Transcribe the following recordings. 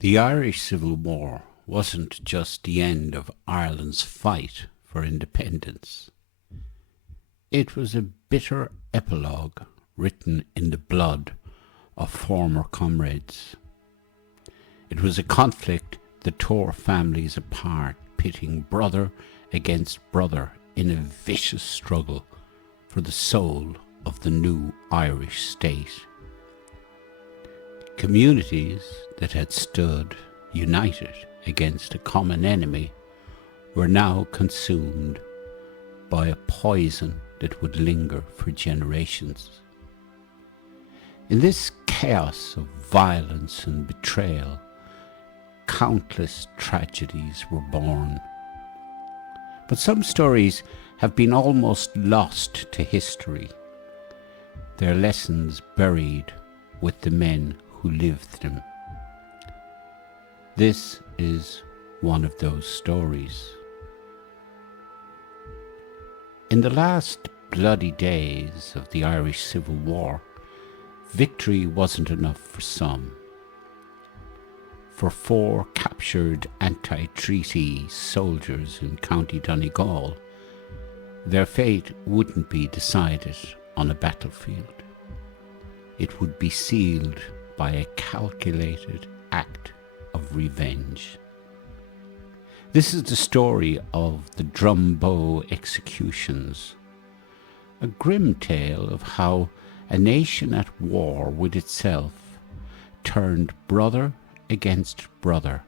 The Irish Civil War wasn't just the end of Ireland's fight for independence. It was a bitter epilogue written in the blood of former comrades. It was a conflict that tore families apart, pitting brother against brother in a vicious struggle for the soul of the new Irish state. Communities that had stood united against a common enemy were now consumed by a poison that would linger for generations. In this chaos of violence and betrayal, countless tragedies were born. But some stories have been almost lost to history, their lessons buried with the men who lived them. This is one of those stories. In the last bloody days of the Irish Civil War, victory wasn't enough for some. For 4 captured anti-treaty soldiers in County Donegal, their fate wouldn't be decided on a battlefield. It would be sealed by a calculated act of revenge. This is the story of the Drumbo executions, a grim tale of how a nation at war with itself turned brother against brother,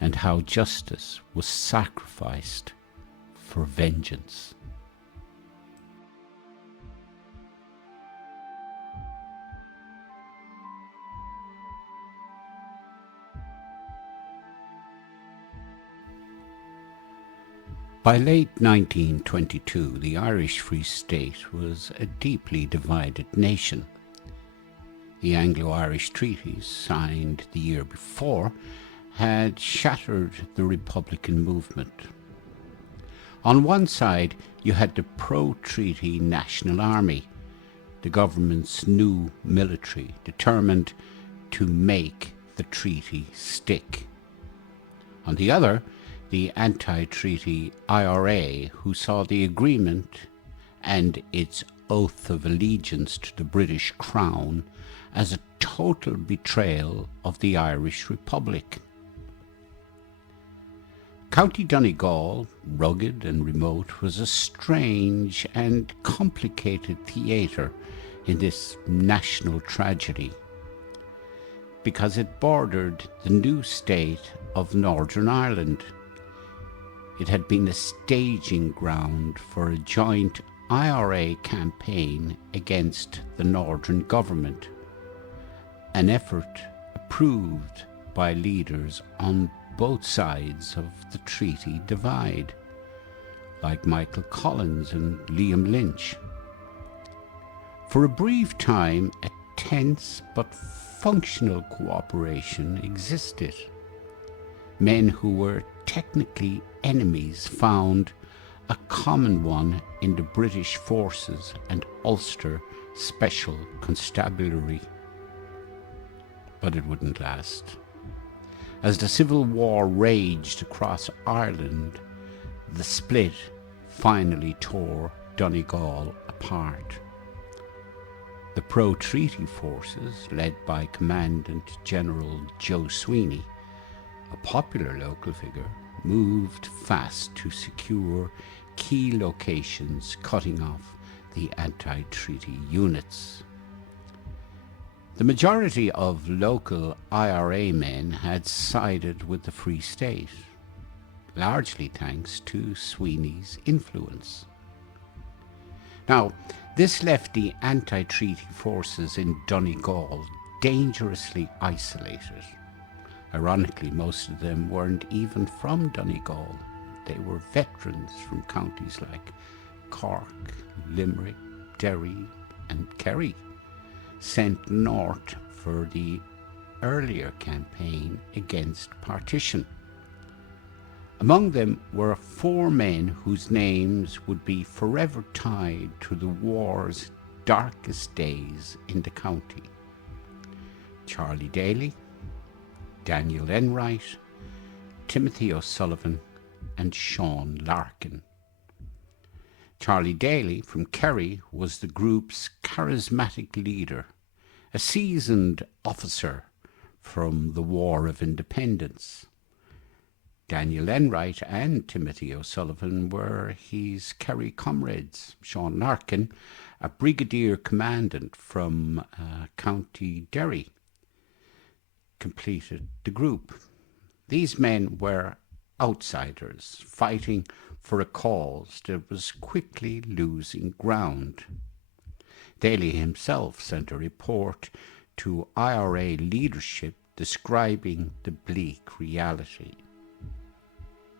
and how justice was sacrificed for vengeance. By late 1922, the Irish Free State was a deeply divided nation. The Anglo-Irish treaties, signed the year before, had shattered the Republican movement. On one side, you had the pro-treaty National Army, the government's new military, determined to make the treaty stick. On the other, the anti-treaty IRA, who saw the agreement and its oath of allegiance to the British Crown as a total betrayal of the Irish Republic. County Donegal, rugged and remote, was a strange and complicated theatre in this national tragedy, because it bordered the new state of Northern Ireland. It had been a staging ground for a joint IRA campaign against the Northern government, an effort approved by leaders on both sides of the treaty divide, like Michael Collins and Liam Lynch. For a brief time, a tense but functional cooperation existed. Men who were technically enemies found a common one in the British forces and Ulster Special Constabulary. But it wouldn't last. As the Civil War raged across Ireland, the split finally tore Donegal apart. The pro-treaty forces, led by Commandant General Joe Sweeney, a popular local figure, moved fast to secure key locations, cutting off the anti-treaty units. The majority of local IRA men had sided with the Free State, largely thanks to Sweeney's influence. Now, this left the anti-treaty forces in Donegal dangerously isolated. Ironically, most of them weren't even from Donegal. They were veterans from counties like Cork, Limerick, Derry and Kerry, sent north for the earlier campaign against partition. Among them were 4 men whose names would be forever tied to the war's darkest days in the county: Charlie Daly, Daniel Enright, Timothy O'Sullivan, and Sean Larkin. Charlie Daly from Kerry was the group's charismatic leader, a seasoned officer from the War of Independence. Daniel Enright and Timothy O'Sullivan were his Kerry comrades. Sean Larkin, a brigadier commandant from County Derry, completed the group. These men were outsiders fighting for a cause that was quickly losing ground. Daly himself sent a report to IRA leadership describing the bleak reality.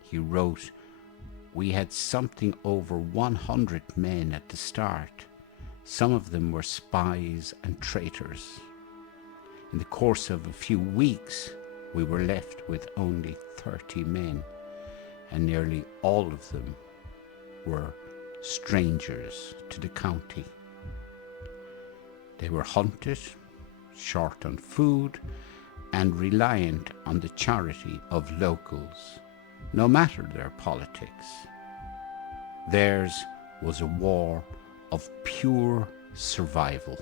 He wrote, "We had something over 100 men at the start. Some of them were spies and traitors. In the course of a few weeks, we were left with only 30 men, and nearly all of them were strangers to the county. They were hunted, short on food, and reliant on the charity of locals, no matter their politics. Theirs was a war of pure survival."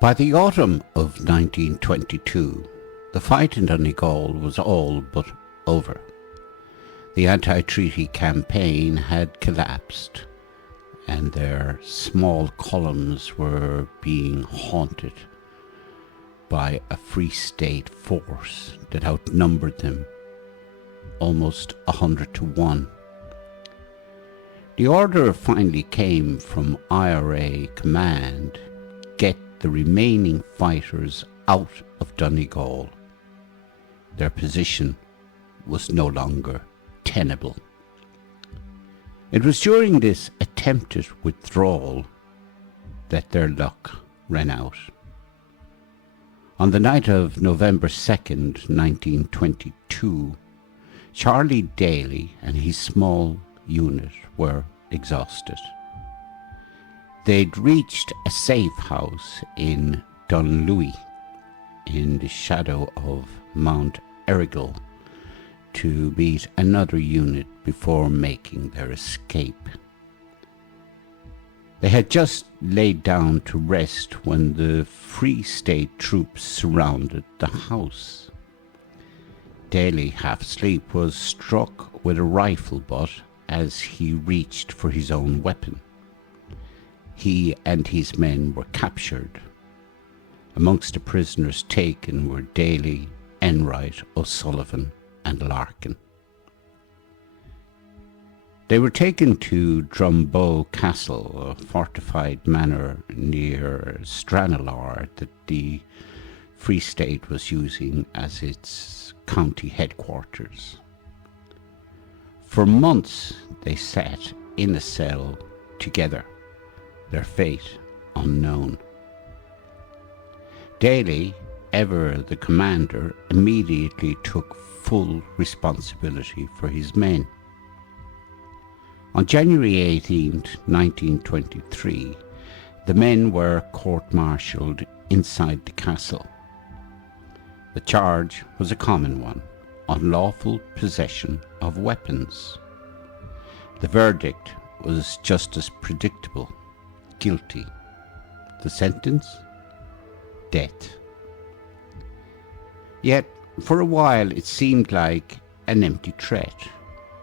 By the autumn of 1922, the fight in Donegal was all but over. The anti-treaty campaign had collapsed, and their small columns were being haunted by a Free State force that outnumbered them almost 100 to 1. The order finally came from IRA command: get the remaining fighters out of Donegal. Their position was no longer tenable. It was during this attempted withdrawal that their luck ran out. On the night of November 2nd, 1922, Charlie Daly and his small unit were exhausted. They'd reached a safe house in Donegal, in the shadow of Mount Errigal, to meet another unit before making their escape. They had just laid down to rest when the Free State troops surrounded the house. Daly, half asleep, was struck with a rifle butt as he reached for his own weapon. He and his men were captured. Amongst the prisoners taken were Daly, Enright, O'Sullivan, and Larkin. They were taken to Drumbo Castle, a fortified manor near Stranraer that the Free State was using as its county headquarters. For months they sat in a cell together, their fate unknown. Daly, ever the commander, immediately took full responsibility for his men. On January 18, 1923, the men were court-martialed inside the castle. The charge was a common one: unlawful possession of weapons. The verdict was just as predictable: guilty. The sentence? Death. Yet, for a while it seemed like an empty threat.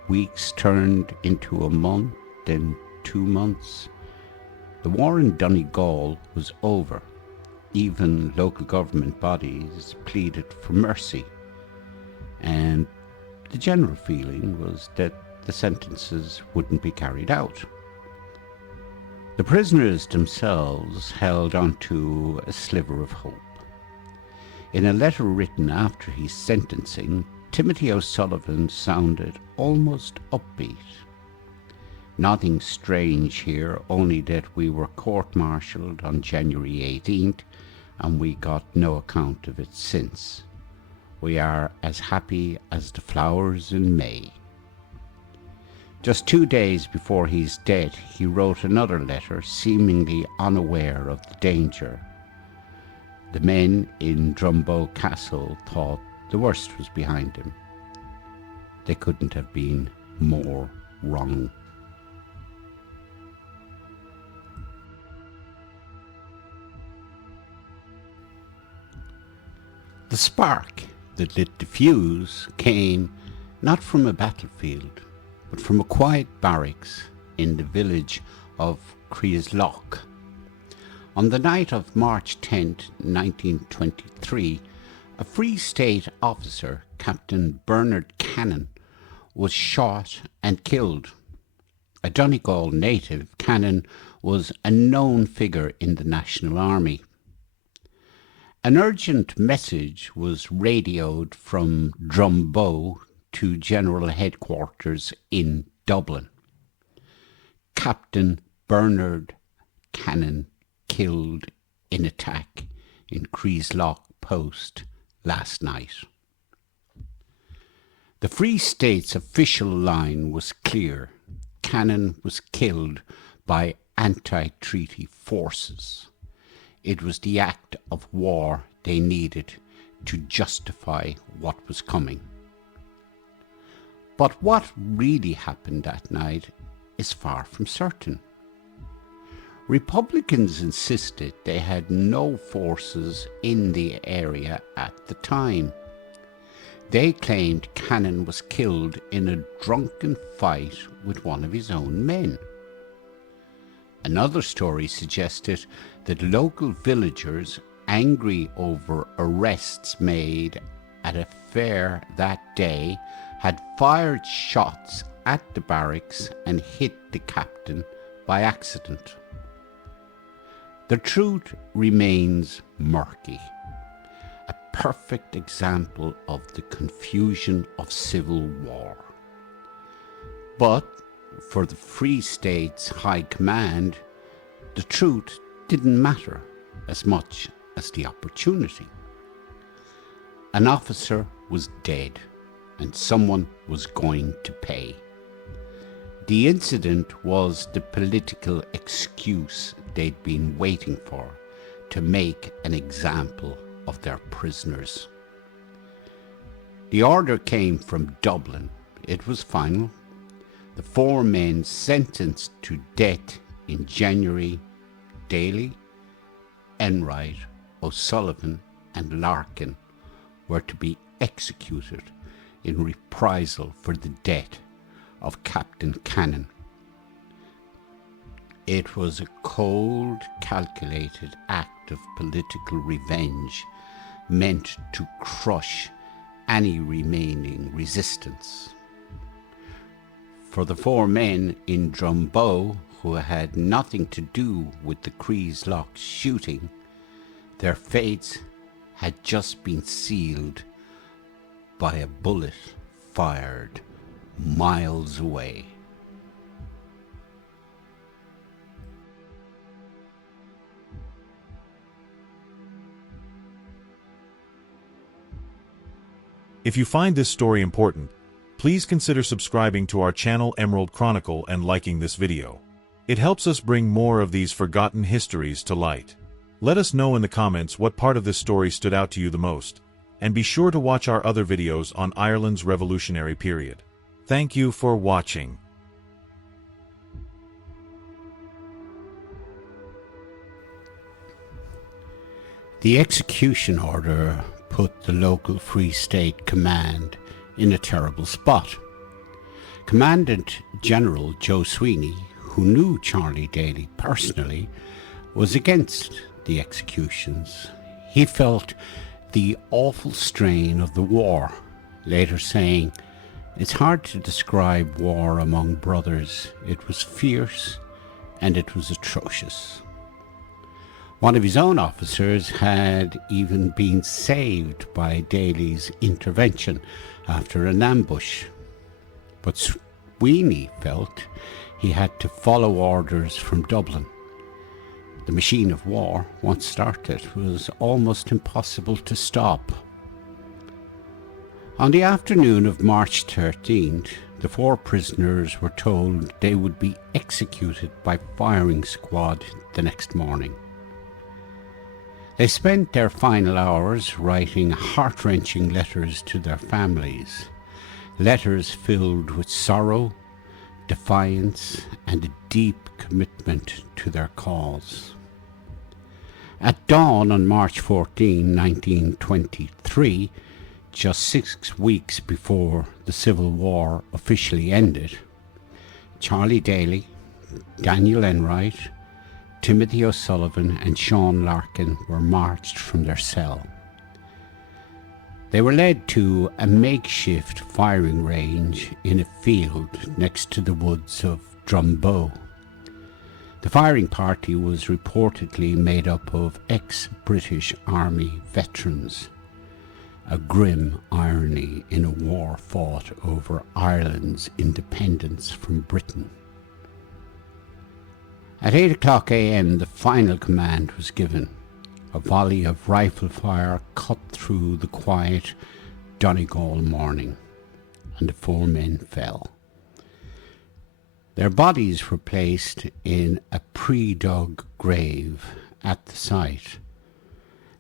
Weeks turned into a month, then 2 months. The war in Donegal was over. Even local government bodies pleaded for mercy, and the general feeling was that the sentences wouldn't be carried out. The prisoners themselves held onto a sliver of hope. In a letter written after his sentencing, Timothy O'Sullivan sounded almost upbeat. "Nothing strange here, only that we were court-martialed on January 18th and we got no account of it since. We are as happy as the flowers in May." Just 2 days before his death, he wrote another letter, seemingly unaware of the danger. The men in Drumbo Castle thought the worst was behind him. They couldn't have been more wrong. The spark that lit the fuse came not from a battlefield, but from a quiet barracks in the village of Creaslough. On the night of March 10, 1923, a Free State officer, Captain Bernard Cannon, was shot and killed. A Donegal native, Cannon was a known figure in the National Army. An urgent message was radioed from Drumbo to General Headquarters in Dublin. Captain Bernard Cannon killed in attack in Creaslough Post last night. The Free State's official line was clear. Cannon was killed by anti-treaty forces. It was the act of war they needed to justify what was coming. But what really happened that night is far from certain. Republicans insisted they had no forces in the area at the time. They claimed Cannon was killed in a drunken fight with one of his own men. Another story suggested that local villagers, angry over arrests made at a fair that day, had fired shots at the barracks and hit the captain by accident. The truth remains murky, a perfect example of the confusion of civil war. But for the Free State's High Command, the truth didn't matter as much as the opportunity. An officer was dead, and someone was going to pay. The incident was the political excuse they'd been waiting for to make an example of their prisoners. The order came from Dublin. It was final. The 4 men sentenced to death in January, Daly, Enright, O'Sullivan and Larkin, were to be executed in reprisal for the death of Captain Cannon. It was a cold, calculated act of political revenge meant to crush any remaining resistance. For the 4 men in Drumbo who had nothing to do with the Creaslough shooting, their fates had just been sealed by a bullet fired miles away. If you find this story important, please consider subscribing to our channel Emerald Chronicle and liking this video. It helps us bring more of these forgotten histories to light. Let us know in the comments what part of this story stood out to you the most, and be sure to watch our other videos on Ireland's revolutionary period. Thank you for watching. The execution order put the local Free State command in a terrible spot. Commandant General Joe Sweeney, who knew Charlie Daly personally, was against the executions. He felt the awful strain of the war, later saying, "It's hard to describe war among brothers. It was fierce and it was atrocious." One of his own officers had even been saved by Daly's intervention after an ambush. But Sweeney felt he had to follow orders from Dublin. The machine of war, once started, was almost impossible to stop. On the afternoon of March 13th, the 4 prisoners were told they would be executed by firing squad the next morning. They spent their final hours writing heart-wrenching letters to their families, letters filled with sorrow, defiance, and a deep commitment to their cause. At dawn on March 14, 1923, just 6 weeks before the Civil War officially ended, Charlie Daly, Daniel Enright, Timothy O'Sullivan and Sean Larkin were marched from their cell. They were led to a makeshift firing range in a field next to the woods of Drumbo. The firing party was reportedly made up of ex-British Army veterans, a grim irony in a war fought over Ireland's independence from Britain. At 8 o'clock a.m. the final command was given. A volley of rifle fire cut through the quiet Donegal morning, and the 4 men fell. Their bodies were placed in a pre-dug grave at the site.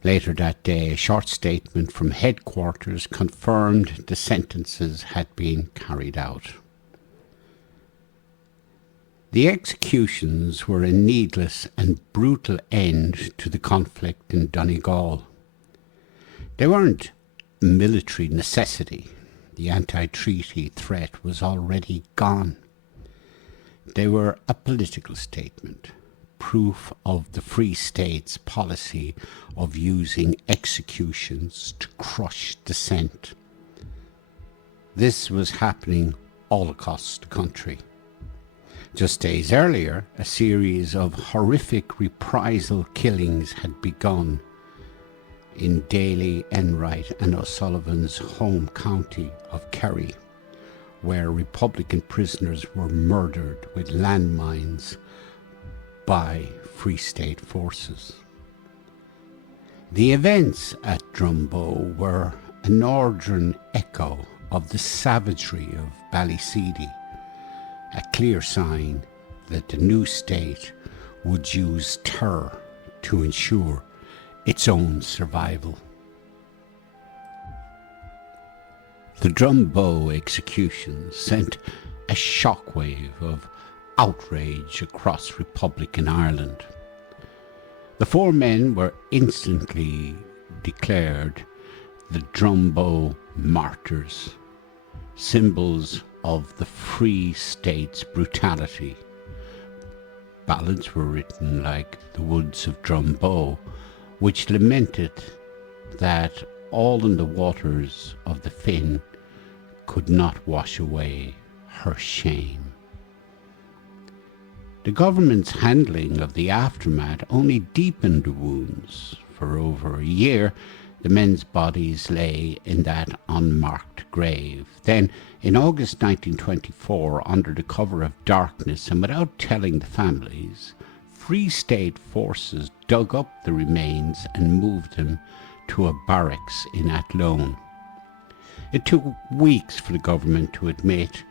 Later that day, a short statement from headquarters confirmed the sentences had been carried out. The executions were a needless and brutal end to the conflict in Donegal. They weren't military necessity. The anti-treaty threat was already gone. They were a political statement, proof of the Free State's policy of using executions to crush dissent. This was happening all across the country. Just days earlier, a series of horrific reprisal killings had begun in Daly, Enright and O'Sullivan's home county of Kerry, where Republican prisoners were murdered with landmines by Free State forces. The events at Drumbo were a northern echo of the savagery of Ballyseedy, a clear sign that the new state would use terror to ensure its own survival. The Drumbo execution sent a shockwave of outrage across Republican Ireland. The 4 men were instantly declared the Drumbo martyrs, symbols of the Free State's brutality. Ballads were written like The Woods of Drumbo, which lamented that all in the waters of the Finn could not wash away her shame. The government's handling of the aftermath only deepened the wounds. For over a year, the men's bodies lay in that unmarked grave. Then, in August 1924, under the cover of darkness and without telling the families, Free State forces dug up the remains and moved them to a barracks in Athlone. It took weeks for the government to admit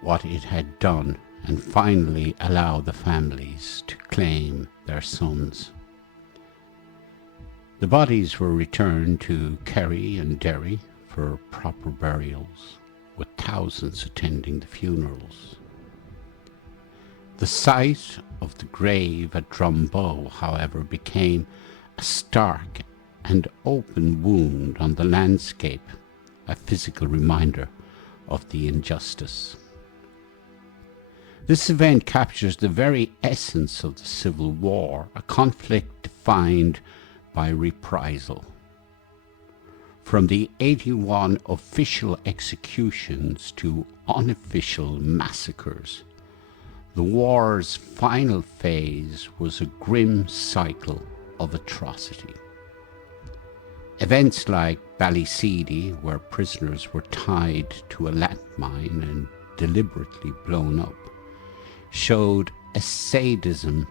what it had done and finally allow the families to claim their sons. The bodies were returned to Kerry and Derry for proper burials, with thousands attending the funerals. The site of the grave at Drumbo, however, became a stark and open wound on the landscape, a physical reminder of the injustice. This event captures the very essence of the Civil War, a conflict defined by reprisal. From the 81 official executions to unofficial massacres, the war's final phase was a grim cycle of atrocity. Events like Ballyseedy, where prisoners were tied to a landmine and deliberately blown up, showed a sadism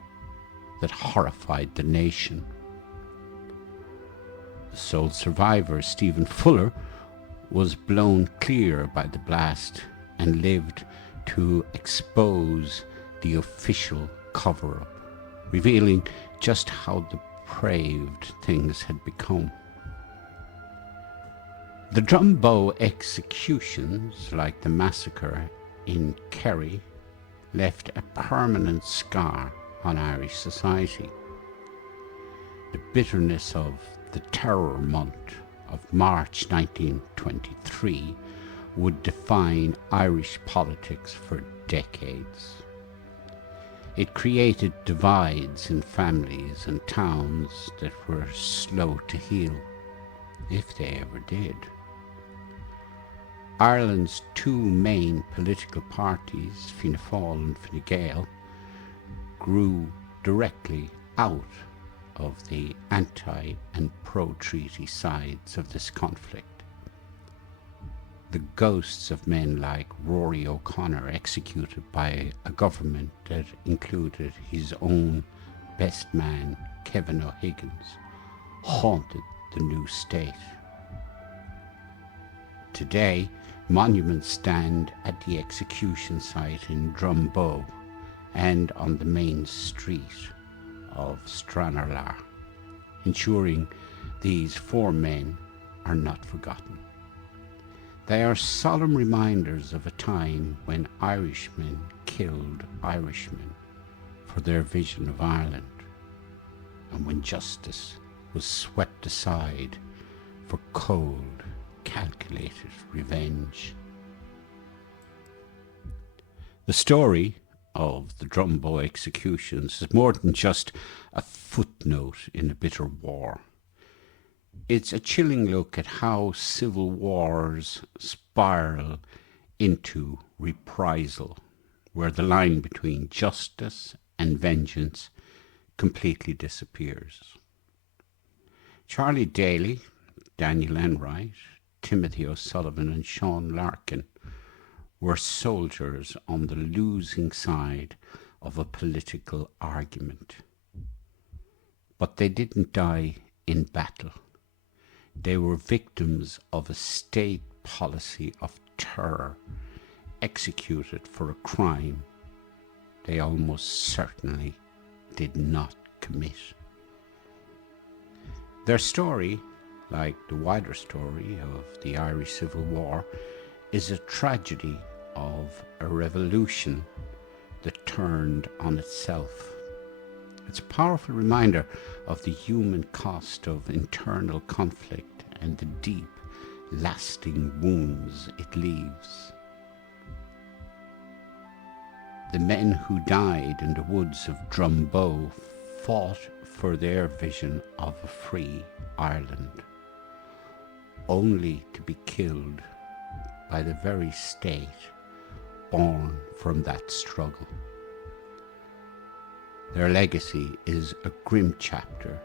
that horrified the nation. The sole survivor, Stephen Fuller, was blown clear by the blast and lived to expose the official cover-up, revealing just how depraved things had become. The Drumbo executions, like the massacre in Kerry, left a permanent scar on Irish society. The bitterness of the Terror Month of March 1923 would define Irish politics for decades. It created divides in families and towns that were slow to heal, if they ever did. Ireland's two main political parties, Fianna Fáil and Fine Gael, grew directly out of the anti- and pro-treaty sides of this conflict. The ghosts of men like Rory O'Connor, executed by a government that included his own best man, Kevin O'Higgins, haunted the new state. Today, monuments stand at the execution site in Drumbo and on the main street of Stranraer, ensuring these four men are not forgotten. They are solemn reminders of a time when Irishmen killed Irishmen for their vision of Ireland, and when justice was swept aside for cold, calculated revenge. The story of the Drumbo executions is more than just a footnote in a bitter war. It's a chilling look at how civil wars spiral into reprisal, where the line between justice and vengeance completely disappears. Charlie Daly, Daniel Enright, Timothy O'Sullivan and Sean Larkin were soldiers on the losing side of a political argument. But they didn't die in battle. They were victims of a state policy of terror, executed for a crime they almost certainly did not commit. Their story, like the wider story of the Irish Civil War, is a tragedy of a revolution that turned on itself. It's a powerful reminder of the human cost of internal conflict and the deep, lasting wounds it leaves. The men who died in the woods of Drumbo fought for their vision of a free Ireland, only to be killed by the very state born from that struggle. Their legacy is a grim chapter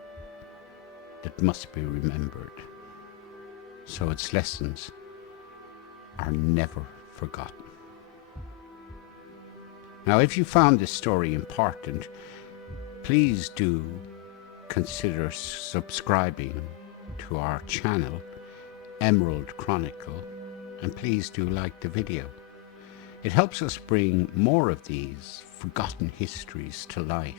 that must be remembered, so its lessons are never forgotten. Now, if you found this story important, please do consider subscribing to our channel, Emerald Chronicle, and please do like the video. It helps us bring more of these forgotten histories to light.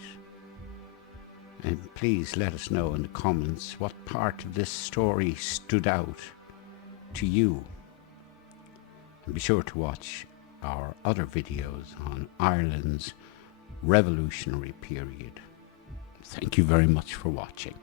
And please let us know in the comments what part of this story stood out to you. And be sure to watch our other videos on Ireland's revolutionary period. Thank you very much for watching.